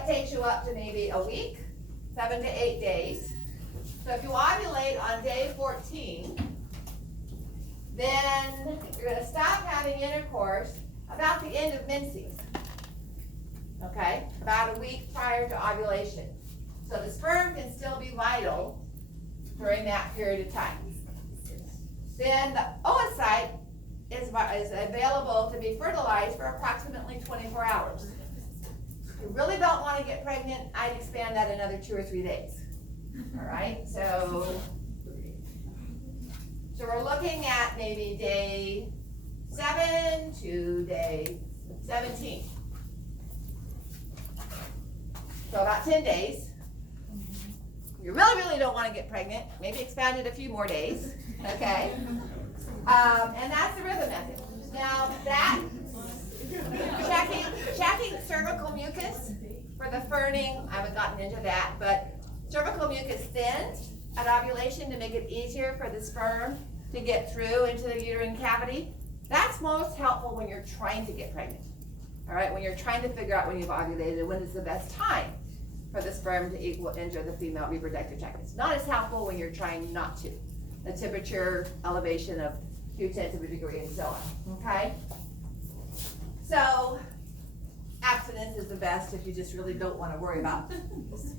that takes you up to maybe a week, 7 to 8 days. So if you ovulate on day 14, then you're going to stop having intercourse about the end of menses. Okay? About a week prior to ovulation. So the sperm can still be vital during that period of time. Then the oocyte is available to be fertilized for approximately 24 hours. If you really don't want to get pregnant, I'd expand that another 2 or 3 days. All right, so we're looking at maybe day 7 to day 17. So about 10 days. You really don't want to get pregnant. Maybe expand it a few more days. Okay? And that's the rhythm method. Now that, checking cervical mucus for the ferning, I haven't gotten into that, but cervical mucus thins at ovulation to make it easier for the sperm to get through into the uterine cavity. That's most helpful when you're trying to get pregnant. All right, when you're trying to figure out when you've ovulated, when is the best time for the sperm to enter the female reproductive tract. It's not as helpful when you're trying not to. The temperature, elevation of a few tenths of a degree, and so on. Okay? So, abstinence is the best if you just really don't want to worry about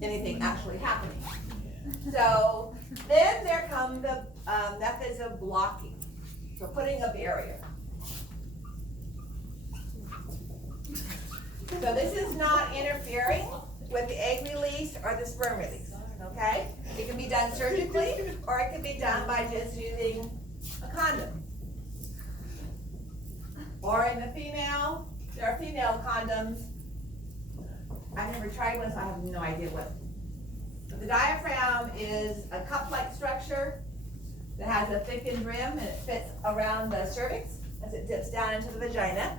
anything actually happening. So, then there come the methods of blocking. So, putting a barrier. So, this is not interfering with the egg release or the sperm release. Okay? It can be done surgically, or it can be done by just using a condom. Or in the female, there are female condoms. I've never tried one, so I have no idea what. The diaphragm is a cup-like structure that has a thickened rim, and it fits around the cervix as it dips down into the vagina.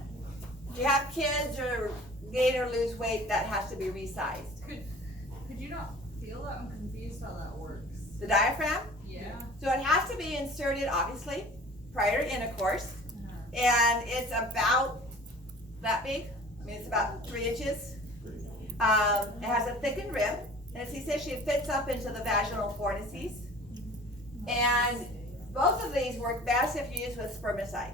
If you have kids or gain or lose weight, that has to be resized. Could you not feel that? I'm confused how that works. The diaphragm? Yeah. So it has to be inserted, obviously, prior to intercourse. And it's about that big. I mean, it's about 3 inches. It has a thickened rim. And as he says, she fits up into the vaginal fornices. And both of these work best if used with spermicide,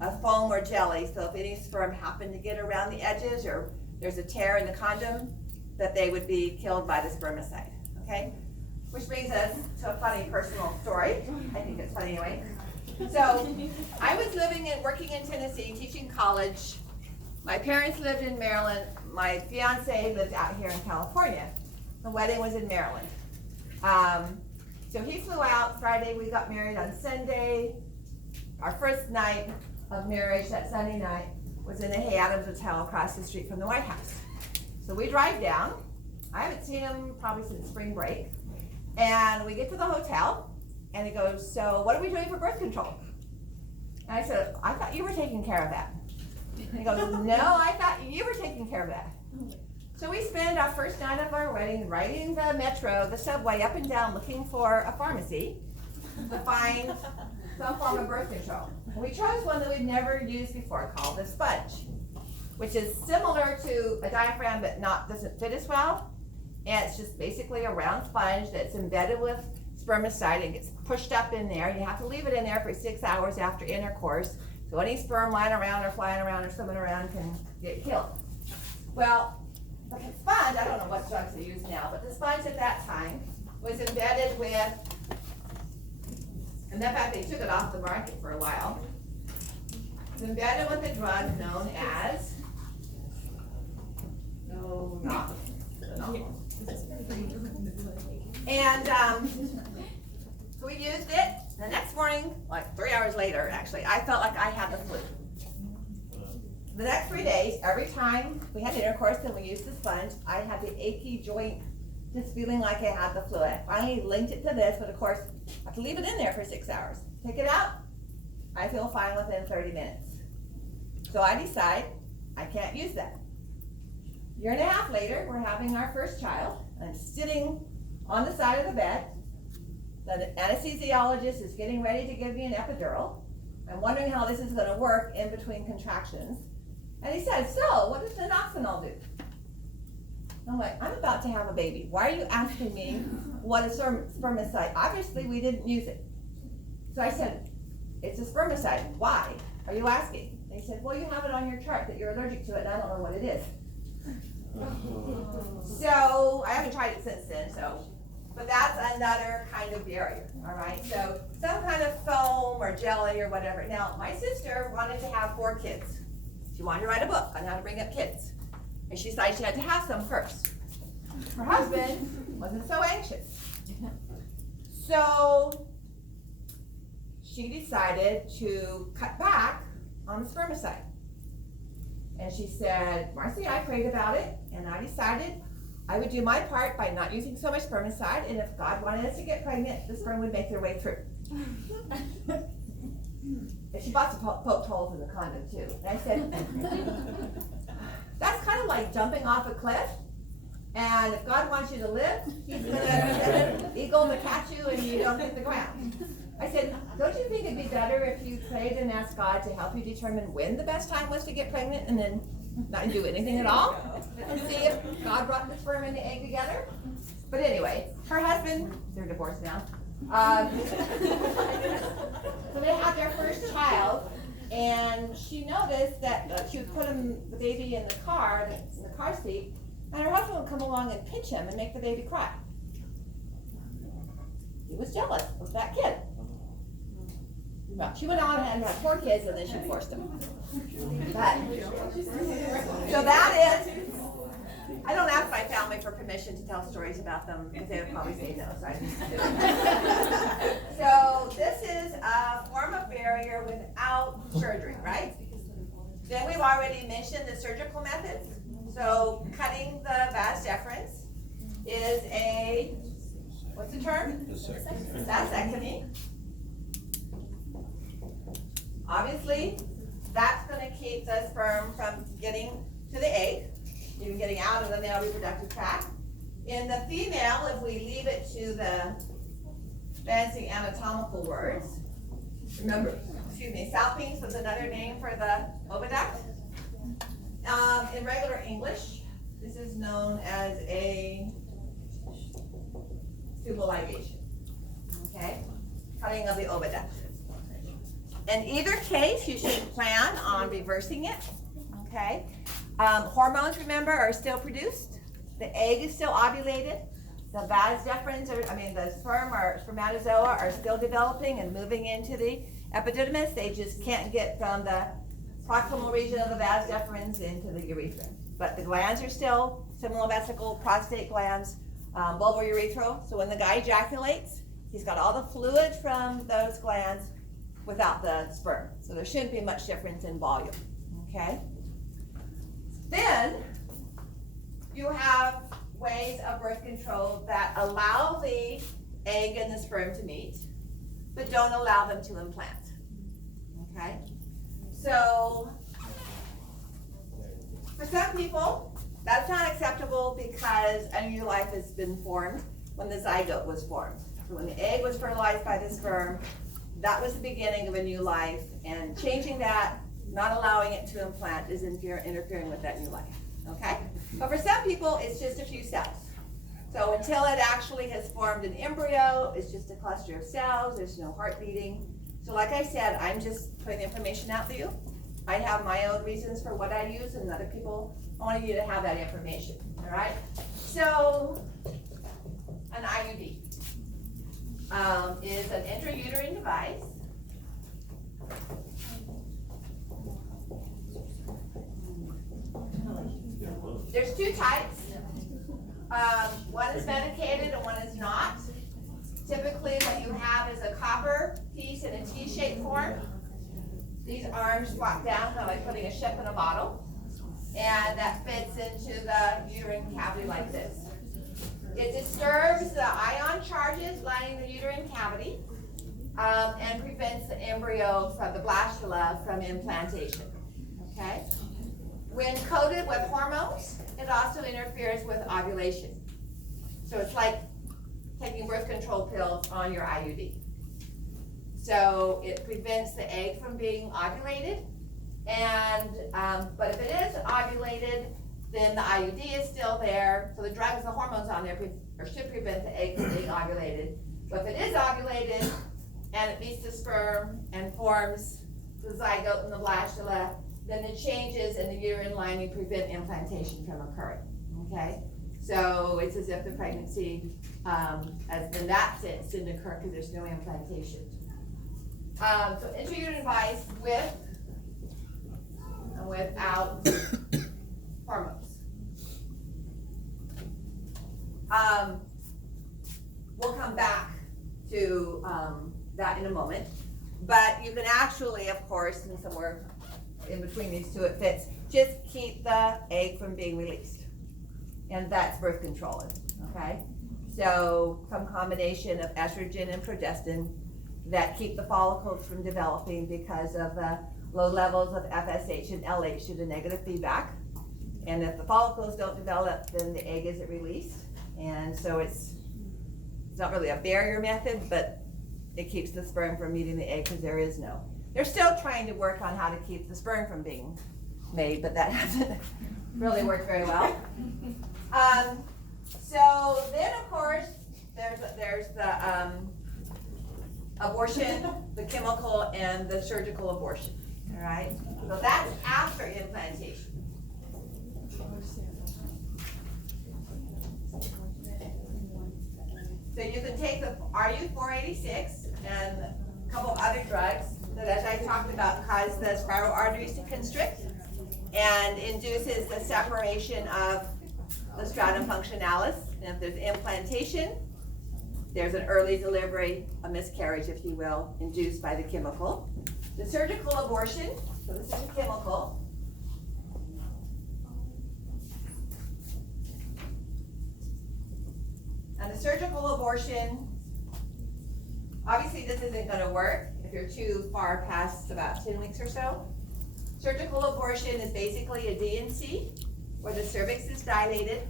a foam or jelly. So if any sperm happen to get around the edges or there's a tear in the condom, that they would be killed by the spermicide. Okay? Which brings us to a funny personal story. I think it's funny anyway. So I was living and working in Tennessee, teaching college. My parents lived in Maryland. My fiance lived out here in California. The wedding was in Maryland. So he flew out Friday. We got married on Sunday. Our first night of marriage, that Sunday night, was in the Hay Adams Hotel across the street from the White House. So we drive down. I haven't seen him probably since spring break. And we get to the hotel, and he goes, "So what are we doing for birth control?" And I said, "I thought you were taking care of that." And he goes, "No, I thought you were taking care of that." So we spend our first night of our wedding riding the metro, the subway, up and down looking for a pharmacy to find some form of birth control. And we chose one that we'd never used before called a sponge, which is similar to a diaphragm but doesn't fit as well. And it's just basically a round sponge that's embedded with spermicide and gets pushed up in there. You have to leave it in there for 6 hours after intercourse. So any sperm lying around or flying around or swimming around can get killed. Well, the sponge, I don't know what drugs they use now, but the sponge at that time was embedded with, and in fact they took it off the market for a while. It's embedded with a drug known as, and so we used it. The next morning, like 3 hours later actually, I felt like I had the flu. The next 3 days, every time we had intercourse and we used the sponge, I had the achy joint, just feeling like I had the flu. I finally linked it to this, but of course, I have to leave it in there for 6 hours. Take it out, I feel fine within 30 minutes. So I decide I can't use that. A year and a half later, we're having our first child. I'm sitting on the side of the bed. The anesthesiologist is getting ready to give me an epidural. I'm wondering how this is going to work in between contractions. And he said, "So, what does minoxidil do?" I'm like, I'm about to have a baby. Why are you asking me what a spermicide? Obviously, we didn't use it. So I said, it's a spermicide. Why are you asking? They said, well, you have it on your chart that you're allergic to it, and I don't know what it is. So I haven't tried it since then, but that's another kind of barrier, all right? So some kind of foam or jelly or whatever. Now, my sister wanted to have 4 kids. She wanted to write a book on how to bring up kids. And she decided she had to have some first. Her husband wasn't so anxious. So she decided to cut back on the spermicide. And she said, Marcie, I prayed about it, and I decided I would do my part by not using so much spermicide, and if God wanted us to get pregnant, the sperm would make their way through. And she bought some poked holes in the condom too. And I said, that's kind of like jumping off a cliff, and if God wants you to live, he's gonna send an eagle to catch you and you don't hit the ground. I said, don't you think it'd be better if you prayed and asked God to help you determine when the best time was to get pregnant and then not do anything at all? And see if God brought the sperm and the egg together? But anyway, her husband, they're divorced now. So they had their first child, and she noticed that she would put the baby in the car seat, and her husband would come along and pinch him and make the baby cry. He was jealous of that kid. Well, she went on and had 4 kids, and then she forced them. But, so that is, I don't ask my family for permission to tell stories about them, because they would probably say no, so I just do it. So this is a form of barrier without surgery, right? Then we've already mentioned the surgical methods. So cutting the vas deferens is a, what's the term? Vasectomy. Obviously, that's going to keep the sperm from getting to the egg, even getting out of the male reproductive tract. In the female, if we leave it to the fancy anatomical words, remember, salpinx was another name for the oviduct. In regular English, this is known as a tubal ligation, okay? Cutting of the oviduct. In either case, you should plan on reversing it, okay? Hormones, remember, are still produced. The egg is still ovulated. The vas deferens, the sperm or spermatozoa are still developing and moving into the epididymis. They just can't get from the proximal region of the vas deferens into the urethra. But the glands are still seminal vesicle, prostate glands, vulvourethral. So when the guy ejaculates, he's got all the fluid from those glands without the sperm. So there shouldn't be much difference in volume, okay? Then you have ways of birth control that allow the egg and the sperm to meet, but don't allow them to implant, okay? So for some people, that's not acceptable because a new life has been formed when the zygote was formed. So when the egg was fertilized by the sperm, that was the beginning of a new life, and changing that, not allowing it to implant, is interfering with that new life, okay? But for some people, it's just a few cells. So until it actually has formed an embryo, it's just a cluster of cells, there's no heart beating. So like I said, I'm just putting information out to you. I have my own reasons for what I use, and other people, I want you to have that information, all right? So, an IUD is an intrauterine device. There's 2 types. One is medicated and one is not. Typically what you have is a copper piece in a T-shaped form. These arms swap down, kind of like putting a ship in a bottle. And that fits into the uterine cavity like this. It disturbs the ion charges lining the uterine cavity and prevents the embryo from the blastula from implantation, okay? When coated with hormones, it also interferes with ovulation. So it's like taking birth control pills on your IUD. So it prevents the egg from being ovulated, and but if it is ovulated, then the IUD is still there, so the drugs, the hormones on there should prevent the egg from being ovulated. So if it is ovulated, and it meets the sperm and forms the zygote and the blastula, then the changes in the uterine lining prevent implantation from occurring, okay? So it's as if the pregnancy, as in that sense, didn't occur because there's no implantation. So intrauterine device with and without hormones. We'll come back to that in a moment, but you can actually, of course, and somewhere in between these two it fits, just keep the egg from being released. And that's birth control, okay? So some combination of estrogen and progestin that keep the follicles from developing because of the low levels of FSH and LH due to negative feedback. And if the follicles don't develop, then the egg isn't released. And so it's not really a barrier method, but it keeps the sperm from meeting the egg because there is no. They're still trying to work on how to keep the sperm from being made, but that hasn't really worked very well. So then, of course, there's the abortion, the chemical, and the surgical abortion. All right. So that's after implantation. So you can take the RU-486 and a couple of other drugs that, as I talked about, cause the spiral arteries to constrict and induces the separation of the stratum functionalis. And if there's implantation, there's an early delivery, a miscarriage, if you will, induced by the chemical. The surgical abortion, so this is a chemical. And the surgical abortion, obviously this isn't going to work if you're too far past about 10 weeks or so. Surgical abortion is basically a D&C, where the cervix is dilated,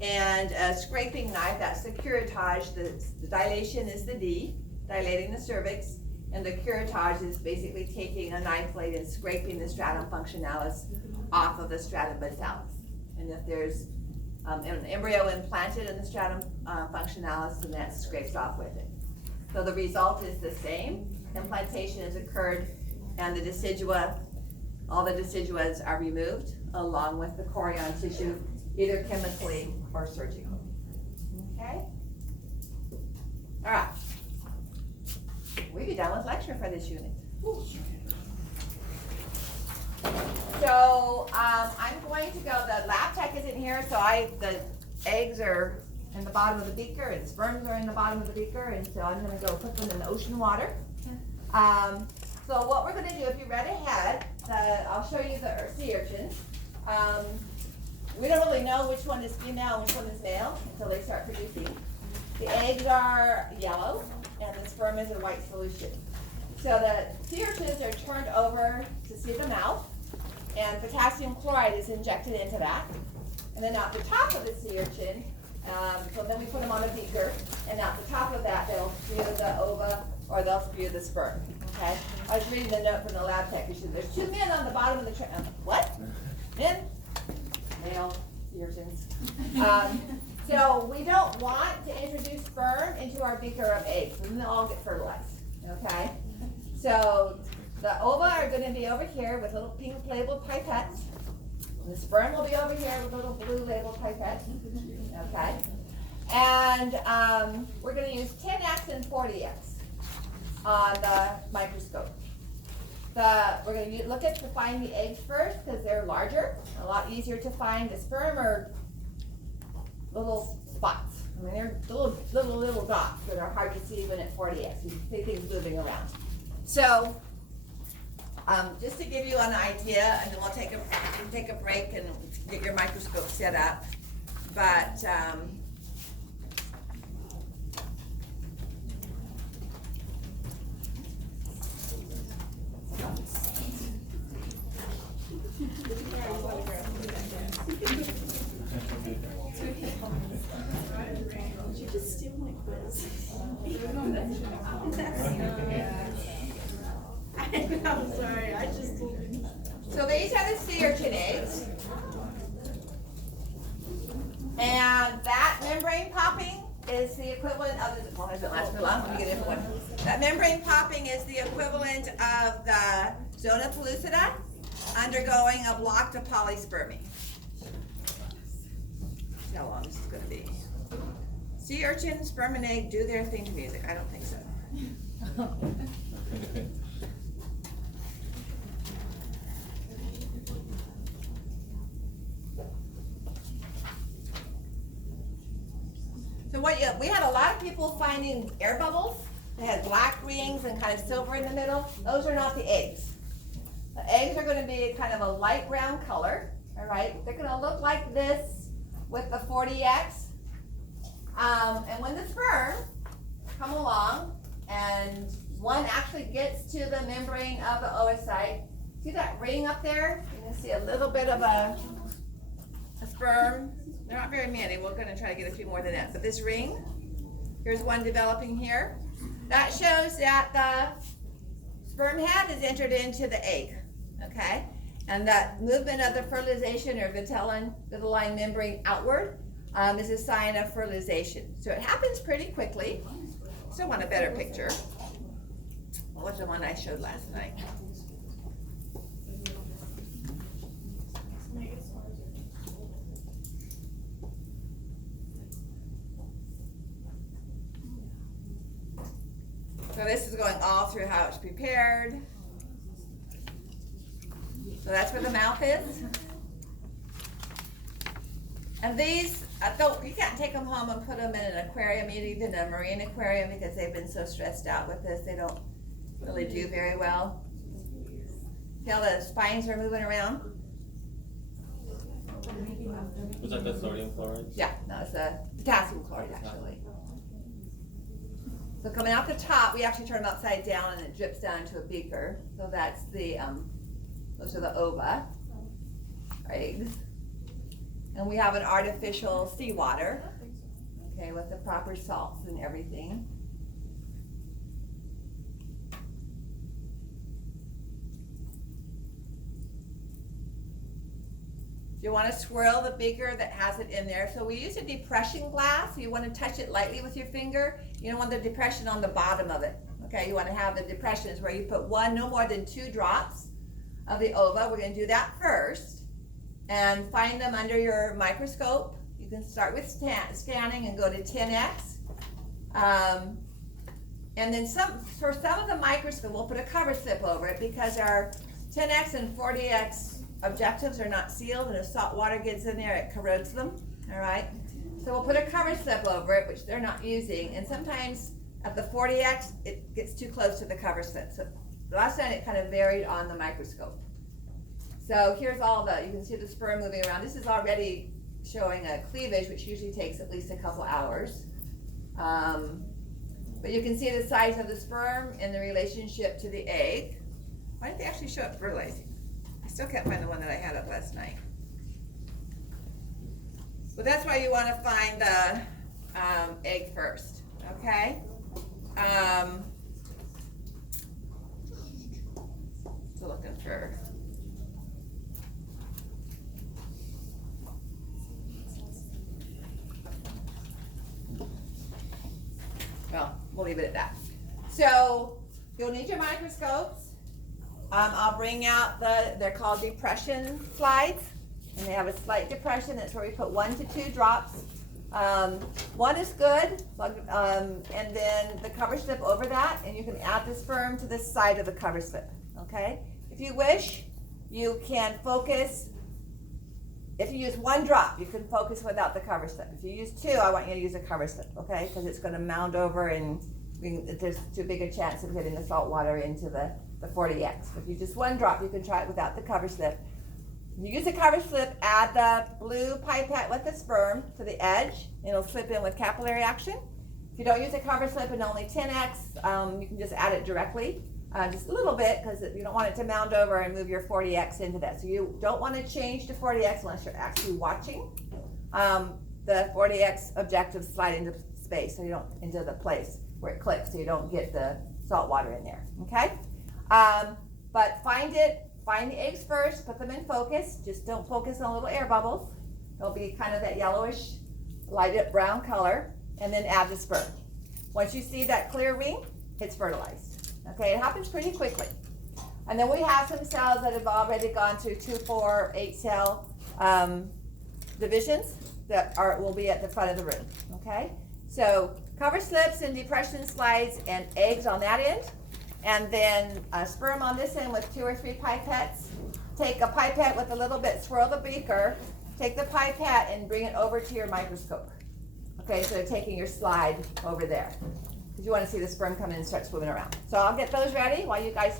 and a scraping knife, that's the curettage, the dilation is the D, dilating the cervix, and the curettage is basically taking a knife blade and scraping the stratum functionalis off of the stratum basalis. And if there's an embryo implanted in the stratum functionalis, then that's scraped off with it. So the result is the same. Implantation has occurred, and the decidua, all the deciduas are removed, along with the chorion tissue, either chemically or surgically. Okay? All right. We'll be done with lecture for this unit. So I'm going to go, the lab tech isn't here, so the eggs are in the bottom of the beaker and sperms are in the bottom of the beaker, and so I'm going to go put them in the ocean water. So what we're going to do, if you read ahead, I'll show you the sea urchins. We don't really know which one is female and which one is male until they start producing. The eggs are yellow and the sperm is a white solution. So the sea urchins are turned over to see the mouth, and potassium chloride is injected into that. And then at the top of the sea urchin, so then we put them on a beaker, and at the top of that they'll spew the ova or they'll spew the sperm. Okay? I was reading the note from the lab technician. There's 2 men on the bottom of the train. What? Men? Male sea urchins. So we don't want to introduce sperm into our beaker of eggs, and then they'll all get fertilized. Okay? So the ova are going to be over here with little pink labeled pipettes. And the sperm will be over here with little blue labeled pipettes. Okay? And we're going to use 10x and 40x on the microscope. We're going to look at to find the eggs first because they're larger, a lot easier to find. The sperm are little spots. I mean, they're little dots that are hard to see when at 40x. You see things moving around. So, just to give you an idea, and then we'll take a break and get your microscope set up. But Did you just steal my quiz? I'm sorry, I just. so these are the sea urchin eggs. membrane popping is the equivalent of the, well, has it lasted long? Let me get a different one. That membrane popping is the equivalent of the zona pellucida undergoing a block to polyspermy. See how long this is gonna be. Sea urchin, sperm and egg do their thing to music. I don't think so. So we had a lot of people finding air bubbles. They had black rings and kind of silver in the middle. Those are not the eggs. The eggs are gonna be kind of a light brown color, all right? They're gonna look like this with the 40X. And when the sperm come along and one actually gets to the membrane of the oocyte, see that ring up there? You can see a little bit of a sperm. They're not very many. We're going to try to get a few more than that. But this ring, here's one developing here. That shows that the sperm head is entered into the egg, okay? And that movement of the fertilization or vitelline membrane outward is a sign of fertilization. So it happens pretty quickly. Still want a better picture. What was the one I showed last night? So this is going all through how it's prepared. So that's where the mouth is. And these, you can't take them home and put them in an aquarium, even a marine aquarium, because they've been so stressed out with this. They don't really do very well. See how the spines are moving around? Was that the sodium chloride? Yeah, no, it's a potassium chloride actually. So coming out the top, we actually turn them upside down and it drips down into a beaker. So that's the, those are the ova, eggs. And we have an artificial seawater, okay, with the proper salts and everything. You want to swirl the beaker that has it in there. So we use a depression glass. You want to touch it lightly with your finger. You don't want the depression on the bottom of it. Okay, you want to have the depressions where you put no more than 2 drops of the ova. We're going to do that first. And find them under your microscope. You can start with scanning and go to 10x. And then for some of the microscope, we'll put a cover slip over it because our 10x and 40x objectives are not sealed, and if salt water gets in there, it corrodes them, all right? So we'll put a cover slip over it, which they're not using, and sometimes at the 40x, it gets too close to the cover slip. So the last time it kind of varied on the microscope. So here's you can see the sperm moving around. This is already showing a cleavage, which usually takes at least a couple hours. But you can see the size of the sperm in the relationship to the egg. Why didn't they actually show it fertilizing? I still can't find the one that I had up last night. Well, that's why you want to find the egg first, okay? So looking for. Well, we'll leave it at that. So you'll need your microscopes. I'll bring out they're called depression slides, and they have a slight depression. That's where we put 1 to 2 drops. 1 is good, and then the cover slip over that, and you can add the sperm to the side of the cover slip, okay? If you wish, you can focus. If you use 1 drop, you can focus without the cover slip. If you use 2, I want you to use a cover slip, okay? Because it's going to mound over, and there's too big a chance of getting the salt water into the 40x. If you just 1 drop, you can try it without the cover slip. You use the cover slip, add the blue pipette with the sperm to the edge, and it'll slip in with capillary action. If you don't use a cover slip and only 10x, you can just add it directly, just a little bit, because you don't want it to mound over and move your 40x into that. So you don't want to change to 40x unless you're actually watching the 40x objective slide into space, so you don't into the place where it clicks, so you don't get the salt water in there, okay? But find the eggs first, put them in focus. Just don't focus on little air bubbles. They'll be kind of that yellowish light up brown color, and then add the sperm. Once you see that clear ring, it's fertilized. Okay, it happens pretty quickly. And then we have some cells that have already gone through 2, 4, 8 cell divisions that will be at the front of the room. Okay, so cover slips and depression slides and eggs on that end, and then sperm on this end with 2 or 3 pipettes. Take a pipette with a little bit, swirl the beaker, take the pipette and bring it over to your microscope. Okay, so taking your slide over there, because you want to see the sperm come in and start swimming around. So I'll get those ready while you guys